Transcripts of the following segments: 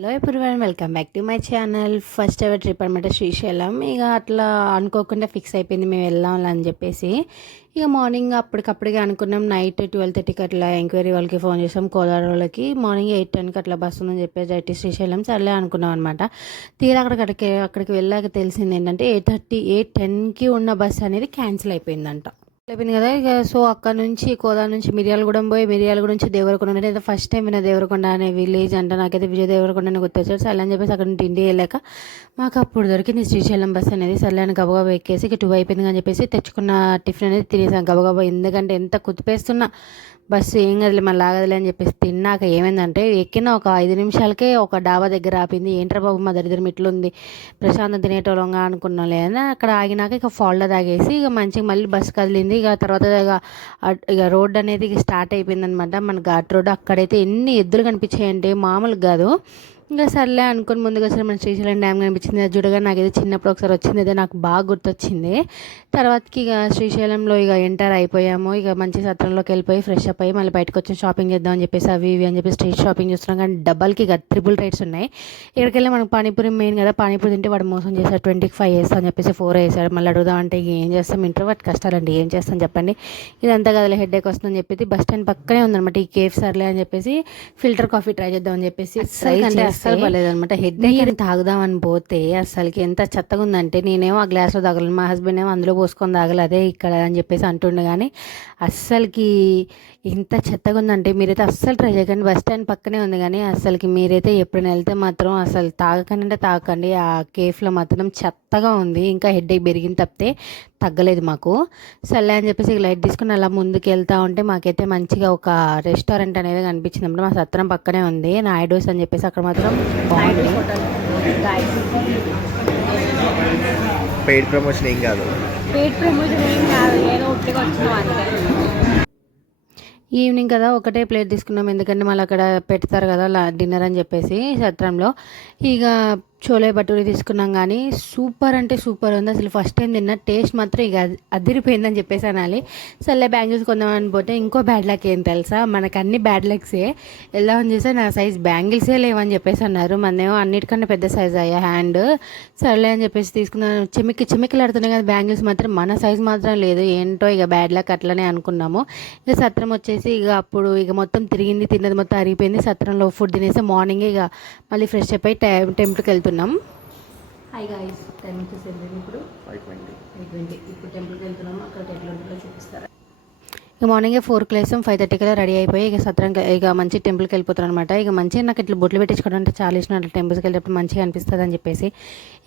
Hello ఇప్పుడు welcome back to my channel first ever trip అనమాట శ్రీశైలం. ఇక అట్లా అనుకోకుండా ఫిక్స్ అయిపోయింది. మేము వెళ్దాం అని చెప్పేసి. ఇక మార్నింగ్ అప్పటికప్పటికే అనుకున్నాం. నైట్ ట్వెల్వ్ థర్టీకి అట్లా ఎంక్వైరీ వాళ్ళకి ఫోన్ చేసాం. కోదాడ వాళ్ళకి. మార్నింగ్ ఎయిట్ టెన్కి అట్లా బస్సు ఉందని చెప్పేసి డైరెక్ట్ శ్రీశైలం సర్లే అనుకున్నాం అనమాట తీరా అక్కడికి అక్కడికి వెళ్ళాక తెలిసింది ఏంటంటే ఎయిట్ థర్టీ ఎయిట్ టెన్కి ఉన్న బస్సు అనేది క్యాన్సిల్ అయిపోయిందంట. అయిపోయింది కదా ఇక సో అక్కడ నుంచి కోదా నుంచి మిర్యాలగూడెం పోయి మిర్యాలగూడెం నుంచి దేవరకొండ అంటే ఫస్ట్ టైం విన్న దేవరకొండ అనే విలేజ్ అంటే. నాకైతే విజయ దేవరకొండ అని గుర్తొచ్చారు సర్లే అని చెప్పేసి అక్కడ నుండి ఇండియా వెళ్ళాక మాకు అప్పుడు దొరికింది శ్రీశైలం బస్ అనేది. సర్లే అని గబగబా ఎక్కేసి ఇక టూ అయిపోయింది అని చెప్పేసి తెచ్చుకున్న టిఫిన్ అనేది తినేసాం గబగబా. ఎందుకంటే ఎంత కుతిపేస్తున్నా బస్సు ఏం కదలే మళ్ళీ ఆగదులే అని చెప్పేసి తిన్నాక ఏమైందంటే ఎక్కిన ఒక ఐదు నిమిషాలకే ఒక డాబా దగ్గర ఆపింది. ఏంట్రా బాబు మా దరిద్రం ఇట్లుంది? ప్రశాంతం తినేటోళ్ళంగా అనుకున్నాం లేదా అక్కడ ఆగినాక ఇక ఫాల్లో తాగేసి ఇక మంచిగా మళ్ళీ బస్సు కదిలింది. ఇక తర్వాత ఇక ఇక రోడ్ అనేది ఇక స్టార్ట్ అయిపోయింది అనమాట మన ఘాట్ రోడ్ అక్కడైతే ఎన్ని ఎద్దులు కనిపించాయంటే మామూలుగా కాదు. ఇంకా సర్లే అనుకుని ముందుగా సరే మన శ్రీశైలం డ్యామ్ కనిపించింది. అది చూడగా నాకైతే చిన్నప్పుడు ఒకసారి వచ్చింది. అదే నాకు బాగా గుర్తొచ్చింది. తర్వాతకి ఇక శ్రీశైలంలో ఇక ఎంటర్ అయిపోయాము. ఇక మంచి సత్రంలోకి వెళ్ళిపోయి ఫ్రెష్ అప్ అయ్యి మళ్ళీ బయటకు వచ్చి షాపింగ్ చేద్దాం అని చెప్పేసి అవి ఇవి అని చెప్పి స్ట్రీట్ షాపింగ్ చేస్తున్నాం. కానీ డబ్బల్కి ఇక ట్రిపుల్ రేట్స్ ఉన్నాయి. ఇక్కడికి వెళ్ళి మనకు పానీపూరి మెయిన్ కదా. పానీపూరి తింటే వాడు మోసం చేశాడు. ట్వంటీకి ఫైవ్ వేస్తా అని చెప్పేసి ఫోర్ వేసాడు. మళ్ళీ అడుగుదాం అంటే ఇక ఏం చేస్తాం? ఇంటర్ వాటి కష్టాలండి. ఏం చేస్తాం చెప్పండి. ఇదంతా కదలే హెడ్ ఏక్ వస్తుందని చెప్పేసి బస్ స్టాండ్ పక్కనే ఉందన్నమాట. ఈ కేఫ్ సర్లే అని చెప్పేసి ఫిల్టర్ కాఫీ ట్రై చేద్దాం అని చెప్పేసి అంటే అస్సలు పర్లేదన్నమాట హెడ్ ఏక్ తాగుదామని పోతే అసలుకి ఎంత చెత్తగా ఉందంటే నేనేమో ఆ గ్లాస్లో తాగలను మా హస్బెండ్ ఏమో అందులో పోసుకొని తాగలేదు అదే ఇక్కడ అని చెప్పేసి అంటుండే కానీ అస్సలకి ఇంత చెత్తగా ఉందంటే మీరైతే అస్సలు ట్రై చేయకండి. బస్ స్టాండ్ పక్కనే ఉంది కానీ అస్సలకి మీరైతే ఎప్పుడైనా వెళ్తే మాత్రం అసలు తాగకండి అంటే తాగకండి. ఆ కేఫ్లో మాత్రం చెత్తగా ఉంది. ఇంకా హెడ్ పెరిగింది తప్పితే తగ్గలేదు మాకు. సర్లే అని చెప్పేసి ఇక లైట్ తీసుకుని అలా ముందుకు వెళ్తా ఉంటే మాకైతే మంచిగా ఒక రెస్టారెంట్ అనేది కనిపించింది అన్నమాట. మా సత్రం పక్కనే ఉంది. నాయుడోస్ అని చెప్పేసి అక్కడ మాత్రం బాగుంది. పెయిడ్ ప్రమోషన్ ఏం కాదు. పేట్ ప్రమోషన్ ఏం కాదు. ఏదో వచ్చినాం ఈవినింగ్ కదా ఒకటే ప్లేట్ తీసుకున్నాం. ఎందుకంటే మళ్ళీ అక్కడ పెడతారు కదా డిన్నర్ అని చెప్పేసి సత్రంలో. ఇక చోలే భటూరి తీసుకున్నాం కానీ సూపర్ అంటే సూపర్ ఉంది. అసలు ఫస్ట్ టైం తిన్న టేస్ట్ మాత్రం ఇక అది- అదిరిపోయిందని చెప్పేసి అనాలి. సర్లే బ్యాంగిల్స్ కొందామని పోతే ఇంకో బ్యాడ్ లక్ ఏం తెలుసా? మనకు అన్ని బ్యాడ్ లక్సే ఎలా అని చేస్తే నా సైజ్ బ్యాంగిల్సే లేవని చెప్పేసి అన్నారు. మనమేమో అన్నిటికన్నా పెద్ద సైజ్ అయ్యా హ్యాండ్ సర్లే అని చెప్పేసి తీసుకున్నాను. చిమికి చిమికిలాడుతున్నాయి కదా బ్యాంగిల్స్ మాత్రం. మన సైజ్ మాత్రం లేదు. ఏంటో ఇక బ్యాడ్ లక్ అట్లనే అనుకున్నాము. ఇక సత్రం వచ్చేసి ఇక అప్పుడు ఇక మొత్తం తిరిగింది తిన్నది మొత్తం అరిగిపోయింది. సత్రంలో ఫుడ్ తినేసి మార్నింగ్ ఇక మళ్ళీ ఫ్రెష్ అప్ అయి టెంపుల్కి వెళ్తున్నాం. హాయ్ గాయస్ టైం వచ్చేసి ఇప్పుడు. ఫైవ్ ట్వంటీ అయిపోయింది ఇప్పుడు టెంపుల్కి వెళ్తున్నాం. అక్కడ ఎట్లా ఉంటుందో చూపిస్తారా. ఇక మార్నింగే ఫోర్కి లేసాం. ఫైవ్ థర్టీకి రెడీ అయిపోయి ఇక సత్రం ఇక మంచి టెంపుల్కి వెళ్ళిపోతాను అనమాట ఇక మంచిగా నాకు ఇట్లా బొట్లు పెట్టించుకోవడం అంటే చాలా ఇష్టం. అట్లా టెంపుల్స్కి వెళ్ళేటప్పుడు మంచిగా అనిపిస్తుంది అని చెప్పేసి.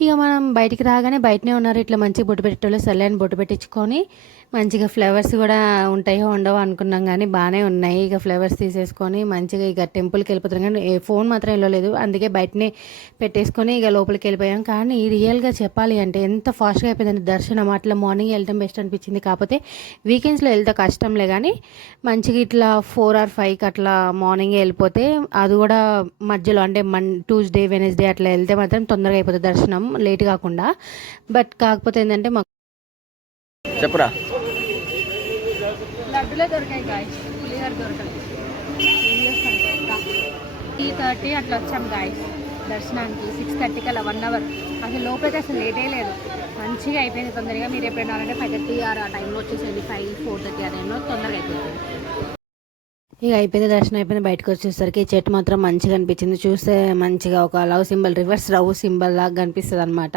ఇక మనం బయటికి రాగానే బయటనే ఉన్నారు. ఇట్లా మంచిగా బొట్టు పెట్టేటోళ్ళు. సర్లే అని బొట్టు పెట్టించుకొని మంచిగా ఫ్లేవర్స్ కూడా ఉంటాయో ఉండవో అనుకున్నాం కానీ బాగానే ఉన్నాయి. ఇక ఫ్లేవర్స్ తీసేసుకొని మంచిగా ఇక టెంపుల్కి వెళ్ళిపోతున్నాం కానీ ఫోన్ మాత్రం వెళ్ళలేదు. అందుకే బయటనే పెట్టేసుకొని ఇక లోపలికి వెళ్ళిపోయాం. కానీ రియల్గా చెప్పాలి అంటే ఎంత ఫాస్ట్గా అయిపోయిందంటే దర్శనం అట్లా మార్నింగ్ వెళ్ళడం బెస్ట్ అనిపించింది. కాకపోతే వీకెండ్స్లో వెళ్తే కష్టంలే కానీ మంచిగా ఇట్లా ఫోర్ ఆర్ ఫైవ్కి అట్లా మార్నింగ్ వెళ్ళిపోతే అది కూడా మధ్యలో అంటే మన్ ట్యూస్డే వెనస్డే అట్లా వెళ్తే మాత్రం తొందరగా అయిపోతుంది దర్శనం లేట్ కాకుండా. బట్ కాకపోతే ఏంటంటే మాకు చెప్పురా. లడ్డులే దొరికాయి గాయస్ పులిహోర దొరకలేదు ఏం చేస్తాం టీ థర్టీ అట్లా వచ్చాం గాయస్ దర్శనానికి సిక్స్ థర్టీకి అలా వన్ అవర్ అసలు లోపలికి అసలు లేటే లేదు. మంచిగా అయిపోయింది తొందరగా. మీరు ఎప్పుడైనా అంటే ఫైవ్ థర్టీ ఆర్ ఆ టైంలో వచ్చేసేది ఫైవ్ ఫోర్ థర్టీ ఆ టైంలో తొందరగా అయిపోతుంది. ఇక అయిపోయింది దర్శనం అయిపోయింది బయటకు వచ్చేసరికి చెట్టు మాత్రం మంచిగా అనిపించింది. చూస్తే మంచిగా ఒక love symbol reverse love symbol లాగా కనిపిస్తుంది అనమాట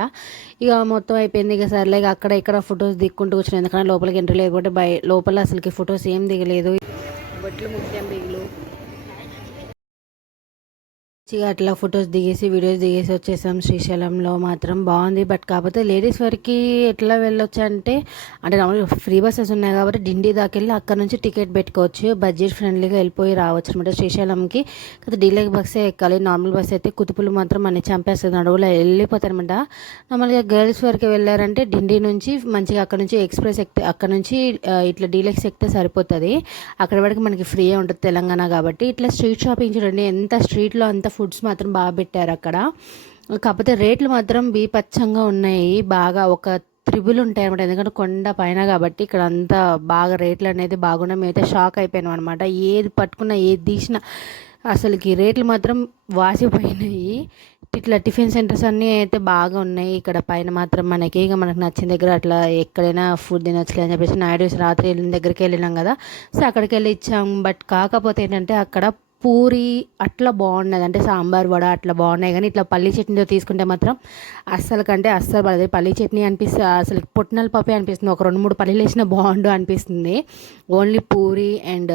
ఇక మొత్తం అయిపోయింది ఇక సర్లే ఇక అక్కడ ఇక్కడ ఫొటోస్ దిక్కుంటూ కూర్చుని ఎందుకంటే లోపలికి ఎంట్రీ లేకపోతే బయ లోపల అసలుకి ఫొటోస్ ఏం దిగలేదు. బొట్లు మంచిగా అట్లా ఫొటోస్ దిగేసి వీడియోస్ దిగేసి వచ్చేసాం శ్రీశైలంలో మాత్రం. బాగుంది. బట్ కాకపోతే లేడీస్ వరకు ఎట్లా వెళ్ళొచ్చు అంటే అంటే ఫ్రీ బస్సెస్ ఉన్నాయి కాబట్టి డిండి దాకా వెళ్ళి అక్కడ నుంచి టికెట్ పెట్టుకోవచ్చు. బడ్జెట్ ఫ్రెండ్లీగా వెళ్ళిపోయి రావచ్చు అనమాట శ్రీశైలంకి. కాకపోతే డీలక్ బస్సే ఎక్కాలి. నార్మల్ బస్ అయితే కుతుపులు మాత్రం మన చంపేస్తుంది. అడవులో వెళ్ళిపోతారనమాట నార్మల్గా గర్ల్స్ వరకు వెళ్ళారంటే డిండి నుంచి మంచిగా అక్కడ నుంచి ఎక్స్ప్రెస్ ఎక్కితే అక్కడ నుంచి ఇట్లా డీలక్స్ ఎక్కితే సరిపోతుంది. అక్కడ వరకు మనకి ఫ్రీ ఉంటుంది తెలంగాణ కాబట్టి. ఇట్లా స్ట్రీట్ షాపింగ్ చూడండి ఎంత స్ట్రీట్లో అంత ఫుడ్స్ మాత్రం బాగా పెట్టారు అక్కడ. కాకపోతే రేట్లు మాత్రం బీపచ్చంగా ఉన్నాయి. బాగా ఒక త్రిబుల్ ఉంటాయి అనమాట ఎందుకంటే కొండ పైన కాబట్టి ఇక్కడ అంతా బాగా రేట్లు అనేది బాగున్నాయి. మేమైతే షాక్ అయిపోయినాం అనమాట ఏది పట్టుకున్నా ఏది తీసినా అసలుకి రేట్లు మాత్రం వాసిపోయినాయి. ఇట్లా టిఫిన్ సెంటర్స్ అన్నీ అయితే బాగా ఉన్నాయి. ఇక్కడ పైన మాత్రం మనకి ఇక మనకు నచ్చిన దగ్గర అట్లా ఎక్కడైనా ఫుడ్ తినొచ్చులే అని చెప్పేసి నాయుడు రాత్రి వెళ్ళిన దగ్గరికి వెళ్ళినాం కదా. సో అక్కడికి వెళ్ళి ఇచ్చాం. బట్ కాకపోతే ఏంటంటే అక్కడ పూరి అట్లా బాగున్నది అంటే సాంబార్ వడ అట్లా బాగున్నాయి కానీ ఇట్లా పల్లి చట్నీతో తీసుకుంటే మాత్రం అస్సలు కంటే అస్సలు పడదు. పల్లి చట్నీ అనిపిస్తుంది అసలు పుట్టినల పప్పే అనిపిస్తుంది. ఒక రెండు మూడు పల్లీలు వేసినా బాగుండు అనిపిస్తుంది. ఓన్లీ పూరి అండ్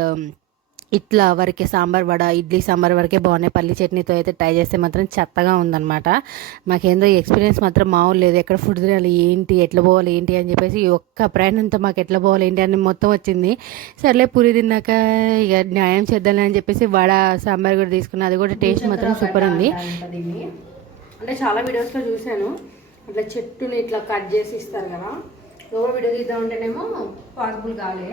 ఇట్లా వరకే సాంబార్ వడ ఇడ్లీ సాంబార్ వరకే బాగున్నాయి. పల్లి చట్నీతో అయితే ట్రై చేస్తే మాత్రం చెత్తగా ఉందన్నమాట. మాకేందో ఎక్స్పీరియన్స్ మాత్రం మామూలు లేదు. ఎక్కడ ఫుడ్ తినాలి ఏంటి ఎట్లా పోవాలి ఏంటి అని చెప్పేసి ఒక్క ప్రయాణంతో మాకు ఎట్లా పోవాలి ఏంటి అని మొత్తం వచ్చింది. సర్లే పూరి తిన్నాక ఇక న్యాయం చేద్దాం అని చెప్పేసి వడ సాంబార్ కూడా తీసుకున్నా. అది కూడా టేస్ట్ మాత్రం సూపర్ ఉంది. అంటే చాలా వీడియోస్లో చూశాను. అట్లా చెట్టుని ఇట్లా కట్ చేసి ఇస్తారు కదా. లోపల వీడియో తీద్దాం ఉంటేనేమో పాసిబుల్ కాలే.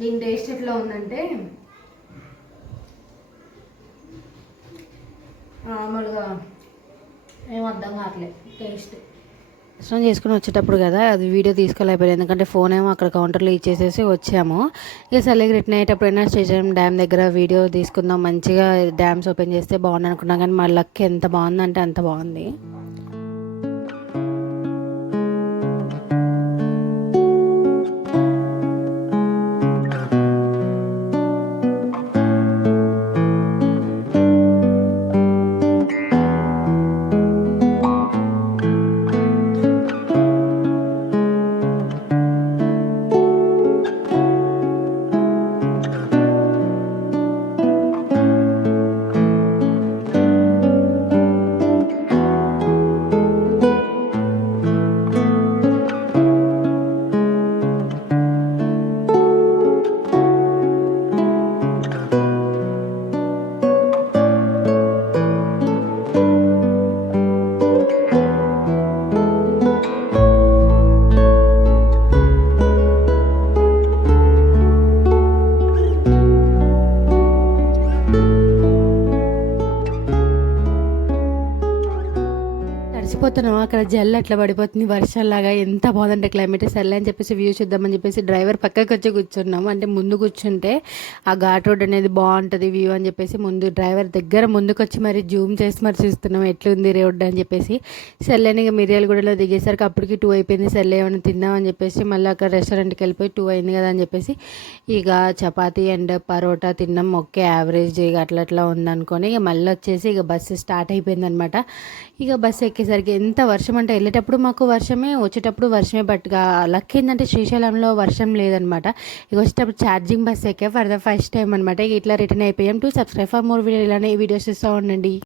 దీని టేస్ట్ ఎట్లా ఉందంటే మామూలుగా ఏం అర్థం కావట్లేదు టేస్ట్. దర్శనం చేసుకుని వచ్చేటప్పుడు కదా అది వీడియో తీసుకోలేకపోయారు ఎందుకంటే ఫోన్ ఏమో అక్కడ కౌంటర్లో ఇచ్చేసేసి వచ్చాము. ఇక సర్లేకి రిటర్న్ అయ్యేటప్పుడైనా స్టేషన్ డ్యామ్ దగ్గర వీడియో తీసుకుందాం. మంచిగా డ్యామ్స్ ఓపెన్ చేస్తే బాగుంది అనుకున్నాం కానీ మా లక్ ఎంత బాగుందంటే అంత బాగుంది. తడిసిపోతున్నాం అక్కడ జల్లు అట్లా పడిపోతుంది వర్షంలాగా ఎంత బాగుందంటే క్లైమేట్ సర్లే అని చెప్పేసి వ్యూ చూద్దామని చెప్పేసి డ్రైవర్ పక్కకి వచ్చి కూర్చున్నాం అంటే ముందు కూర్చుంటే ఆ ఘాట్ రోడ్ అనేది బాగుంటుంది వ్యూ అని చెప్పేసి ముందు డ్రైవర్ దగ్గర ముందుకు వచ్చి మరి జూమ్ చేసి మరి చూస్తున్నాం ఎట్లుంది రోడ్ అని చెప్పేసి. సర్లేని ఇక మిర్యాలగూడలో దిగేసరికి అప్పటికి టూ అయిపోయింది సర్లే ఏమైనా తిందామని చెప్పేసి మళ్ళీ అక్కడ రెస్టారెంట్కి వెళ్ళిపోయి టూ అయింది కదా అని చెప్పేసి ఇక చపాతీ అండ్ పరోటా తిన్నాం. ఒకే యావరేజ్ ఇక అట్లా అట్లా ఉందనుకొని ఇక మళ్ళీ వచ్చేసి ఇక బస్సు స్టార్ట్ అయిపోయింది అనమాట ఇక బస్సు ఎక్కేసరికి ఎంత వర్షం అంటే వెళ్ళేటప్పుడు మాకు వర్షమే వచ్చేటప్పుడు వర్షమే. బట్ లక్ ఏంటంటే శ్రీశైలంలో వర్షం లేదనమాట. ఇక వచ్చేటప్పుడు ఛార్జింగ్ బస్ ఎక్కే ఫర్ ద ఫస్ట్ టైం అనమాట ఇట్లా రిటర్న్ అయిపోయాం. To subscribe for more video ఇలానే వీడియోస్ ఇస్తూ ఉండండి.